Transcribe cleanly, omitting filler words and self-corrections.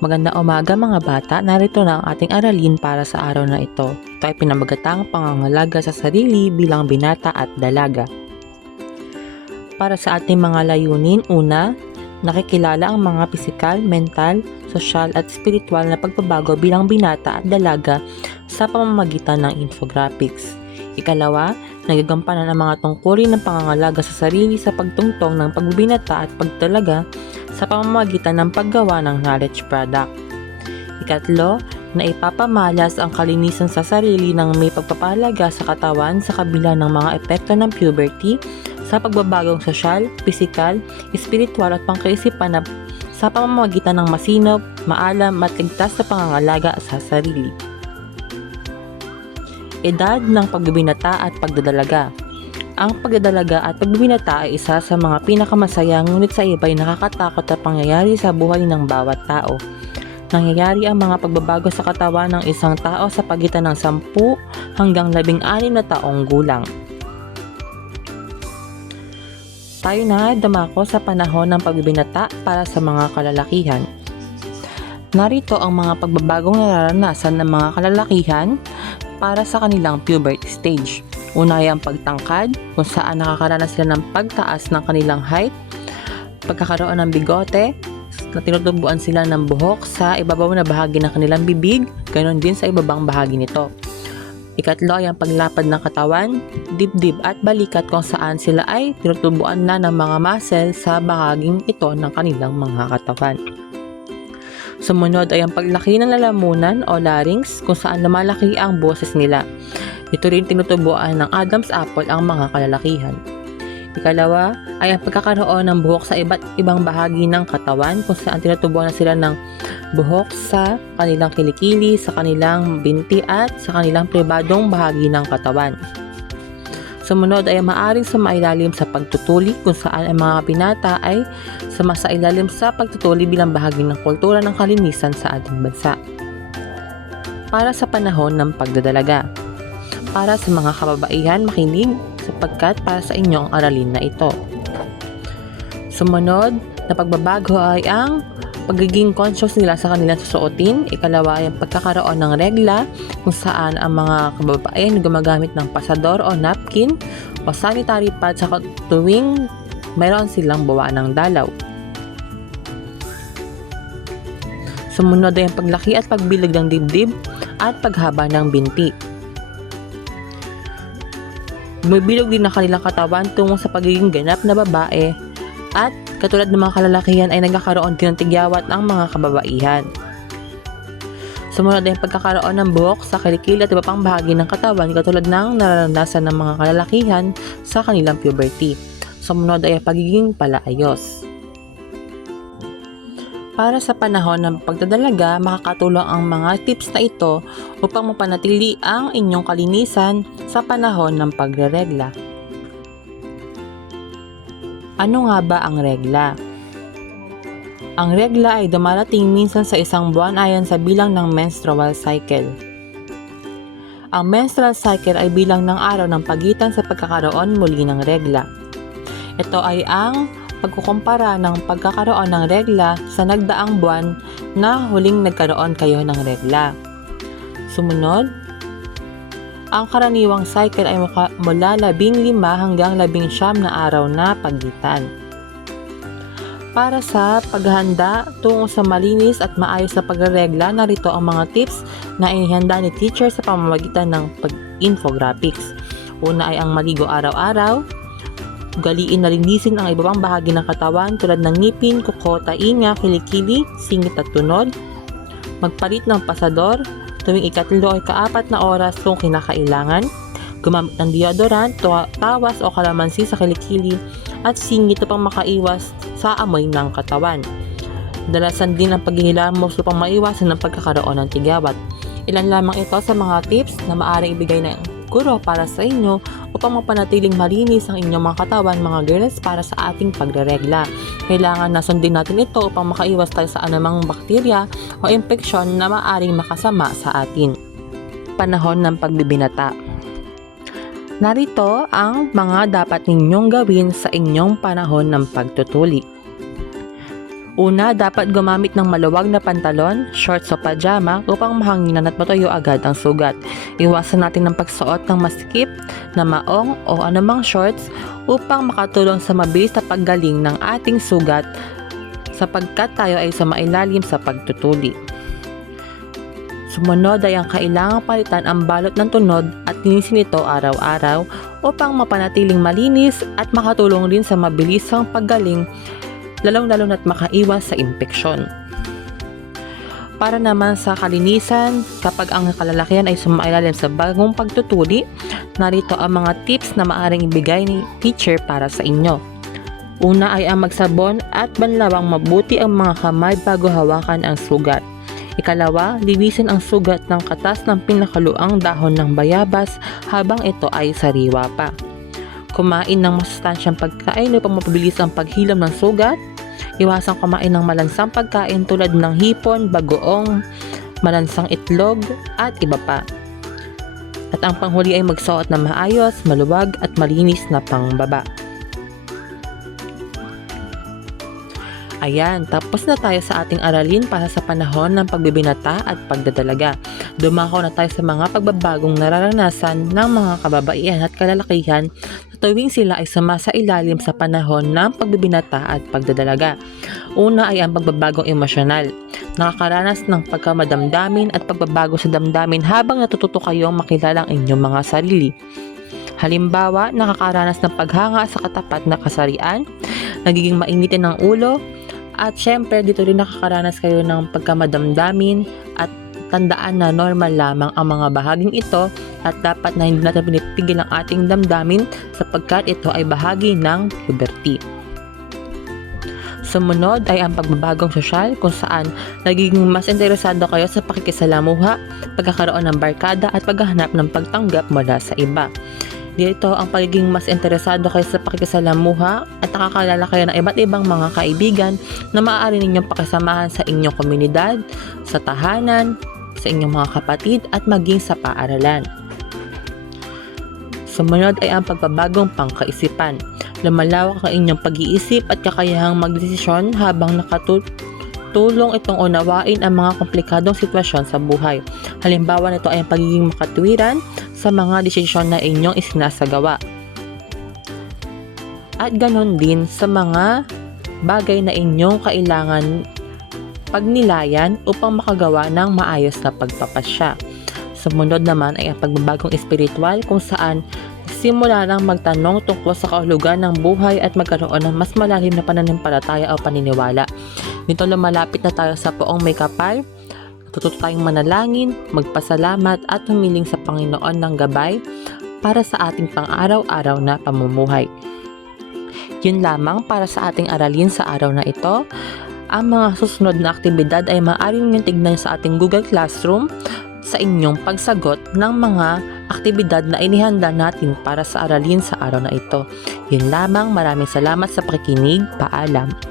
Magandang umaga mga bata, narito na ang ating aralin para sa araw na ito. Ito ay pinamagatang pangangalaga sa sarili bilang binata at dalaga. Para sa ating mga layunin, una, nakikilala ang mga pisikal, mental, sosyal at spiritual na pagbabago bilang binata at dalaga sa pamamagitan ng infographics. Ikalawa, nagagampanan ang mga tungkulin ng pangangalaga sa sarili sa pagtungtong ng pagbibinata at pagdalaga sa pamamagitan ng paggawa ng knowledge product. Ikatlo, na ipapamalas ang kalinisan sa sarili ng may pagpapahalaga sa katawan sa kabila ng mga epekto ng puberty sa pagbabagong sosyal, pisikal, espiritual at pangkaisipan na sa pamamagitan ng masinop, maalam at ligtas na pangangalaga sa sarili. Edad ng pagbibinata at pagdadalaga. Ang pagdadalaga at pagbibinata ay isa sa mga pinakamasaya ngunit sa iba ay nakakatakot na pangyayari sa buhay ng bawat tao. Nangyayari ang mga pagbabago sa katawan ng isang tao sa pagitan ng 10 hanggang 16 na taong gulang. Tayo na dumako sa panahon ng pagbibinata para sa mga kalalakihan. Narito ang mga pagbabagong nararanasan ng mga kalalakihan para sa kanilang puberty stage. Una ay ang pagtangkad, kung saan nakakaranas sila ng pagtaas ng kanilang height, pagkakaroon ng bigote, na tinutubuan sila ng buhok sa ibabaw na bahagi ng kanilang bibig, ganoon din sa ibabang bahagi nito. Ikatlo ay ang paglapad ng katawan, dibdib at balikat kung saan sila ay tinutubuan na ng mga muscle sa bahaging ito ng kanilang mga katawan. Sumunod ay ang paglaki ng lalamunan o larynx kung saan lumalaki ang boses nila. Ito rin tinutubuan ng Adam's apple ang mga kalalakihan. Ikalawa ay ang pagkakaroon ng buhok sa iba't ibang bahagi ng katawan kung saan tinutubuan na sila ng buhok sa kanilang kilikili, sa kanilang binti at sa kanilang pribadong bahagi ng katawan. Sumunod ay maaring sumailalim sa pagtutuli kung saan ang mga binata ay sumasailalim sa pagtutuli bilang bahagi ng kultura ng kalinisan sa ating bansa. Para sa panahon ng pagdadalaga. Para sa mga kababaihan, makinig sapagkat para sa inyo ang aralin na ito. Sumunod na pagbabago ay ang pagiging conscious nila sa kanilang susuotin. Ikalawa ay ang pagkakaroon ng regla kung saan ang mga kababaihan gumagamit ng pasador o napkin o sanitary pad sa tuwing mayroon silang buwa ng dalaw. Sumunod ay ang paglaki at pagbilog ng dibdib at paghaba ng binti. Bumibilog din ang kanilang katawan tungo sa pagiging ganap na babae at katulad ng mga kalalakihan ay nagkakaroon din ng tigyawat ang mga kababaihan. Sumunod ay ang pagkakaroon ng buhok sa kilikili at iba pang bahagi ng katawan katulad ng nararanasan ng mga kalalakihan sa kanilang puberty. Sumunod ay ang pagiging palaayos. Para sa panahon ng pagdadalaga, makakatulong ang mga tips na ito upang mapanatili ang inyong kalinisan sa panahon ng pagreregla. Ano nga ba ang regla? Ang regla ay dumarating minsan sa isang buwan ayon sa bilang ng menstrual cycle. Ang menstrual cycle ay bilang ng araw ng pagitan sa pagkakaroon muli ng regla. Ito ay ang pagkukumpara ng pagkakaroon ng regla sa nagdaang buwan na huling nagkaroon kayo ng regla. Sumunod, ang karaniwang cycle ay mula 15 hanggang 19 na araw na pagitan. Para sa paghahanda tungo sa malinis at maayos na pagreregla, narito ang mga tips na inihanda ni teacher sa pamamagitan ng infographics. Una ay ang maligo araw-araw, ugaliin na linisin ang ibabang bahagi ng katawan tulad ng ngipin, kuko, tainga, kilikili, singit at tunod. Magpalit ng pasador tuwing ikatlo o ikaapat na oras kung kinakailangan. Gumamit ng deodorant, tawas o kalamansi sa kilikili at singit upang makaiwas sa amoy ng katawan. Dalasan din ang paghihilamos upang maiwasan ng pagkakaroon ng tigyawat. Ilan lamang ito sa mga tips na maaaring ibigay ng guro para sa inyo upang mapanatiling malinis ang inyong mga katawan, mga girls, para sa ating pagreregla. Kailangan na sundin natin ito upang makaiwas tayo sa anumang bakterya o impeksyon na maaaring makasama sa atin. Panahon ng pagbibinata. Narito ang mga dapat ninyong gawin sa inyong panahon ng pagtutuli. Una, dapat gumamit ng maluwag na pantalon, shorts o pajama upang mahanginan at matuyo agad ang sugat. Iwasan natin ng pagsuot ng masikip na maong o anumang shorts upang makatulong sa mabilis na paggaling ng ating sugat sapagkat tayo ay sumailalim sa pagtutuli. Sumunod ay ang kailangang palitan ang balot ng tunod at linisin ito araw-araw upang mapanatiling malinis at makatulong din sa mabilisang paggaling lalong-lalo na't makaiwas sa impeksyon. Para naman sa kalinisan, kapag ang kalalakihan ay sumailalim sa bagong pagtutuli, narito ang mga tips na maaaring ibigay ni teacher para sa inyo. Una ay ang magsabon at banlawang mabuti ang mga kamay bago hawakan ang sugat. Ikalawa, linisin ang sugat ng katas ng pinakaluang dahon ng bayabas habang ito ay sariwa pa. Kumain ng masustansyang pagkain upang mapabilis ang paghilom ng sugat. Iwasang kumain ng malansang pagkain tulad ng hipon, bagoong, malansang itlog at iba pa. At ang panghuli ay magsuot na maayos, maluwag at malinis na pangbaba. Ayan, tapos na tayo sa ating aralin para sa panahon ng pagbibinata at pagdadalaga. Dumako na tayo sa mga pagbabagong nararanasan ng mga kababaihan at kalalakihan na tuwing sila ay sumasailalim sa panahon ng pagbibinata at pagdadalaga. Una ay ang pagbabagong emosyonal. Nakakaranas ng pagkamadamdamin at pagbabago sa damdamin habang natututo kayong makilala ang inyong mga sarili. Halimbawa, nakakaranas ng paghanga sa katapat na kasarian, nagiging mainitin ng ulo, at syempre dito rin nakakaranas kayo ng pagkamadamdamin at tandaan na normal lamang ang mga bahaging ito at dapat na hindi natin pinipigil ang ating damdamin sapagkat ito ay bahagi ng puberty. Sumunod ay ang pagbabagong sosyal kung saan nagiging mas interesado kayo sa pakikisalamuha, pagkakaroon ng barkada at paghahanap ng pagtanggap mula sa iba. Dito ang pagiging mas interesado kayo sa pakikisalamuha at nakakalala kayo ng iba't ibang mga kaibigan na maaari ninyong pakisamahan sa inyong komunidad, sa tahanan, sa inyong mga kapatid at maging sa paaralan. Sumunod ay ang pagbabagong pangkaisipan. Lumalawak ang inyong pag-iisip at kakayahang magdesisyon habang nakatulong itong unawain ang mga komplikadong sitwasyon sa buhay. Halimbawa nito ay ang pagiging makatwiran sa mga desisyon na inyong isinasagawa. At ganon din sa mga bagay na inyong kailangan pagnilayan upang makagawa ng maayos na pagpapasya. Sumunod naman ay ang pagbabagong espiritual kung saan simula nang magtanong tungkol sa kahulugan ng buhay at magkaroon ng mas malalim na pananampalataya o paniniwala. Nito lumalapit na tayo sa poong may kapal. Natututo tayong manalangin, magpasalamat at humiling sa Panginoon ng gabay para sa ating pang-araw-araw na pamumuhay. Yun lamang para sa ating aralin sa araw na ito. Ang mga susunod na aktibidad ay maaaring niyong tignan sa ating Google Classroom sa inyong pagsagot ng mga aktibidad na inihanda natin para sa aralin sa araw na ito. Yun lamang, maraming salamat sa pakikinig. Paalam.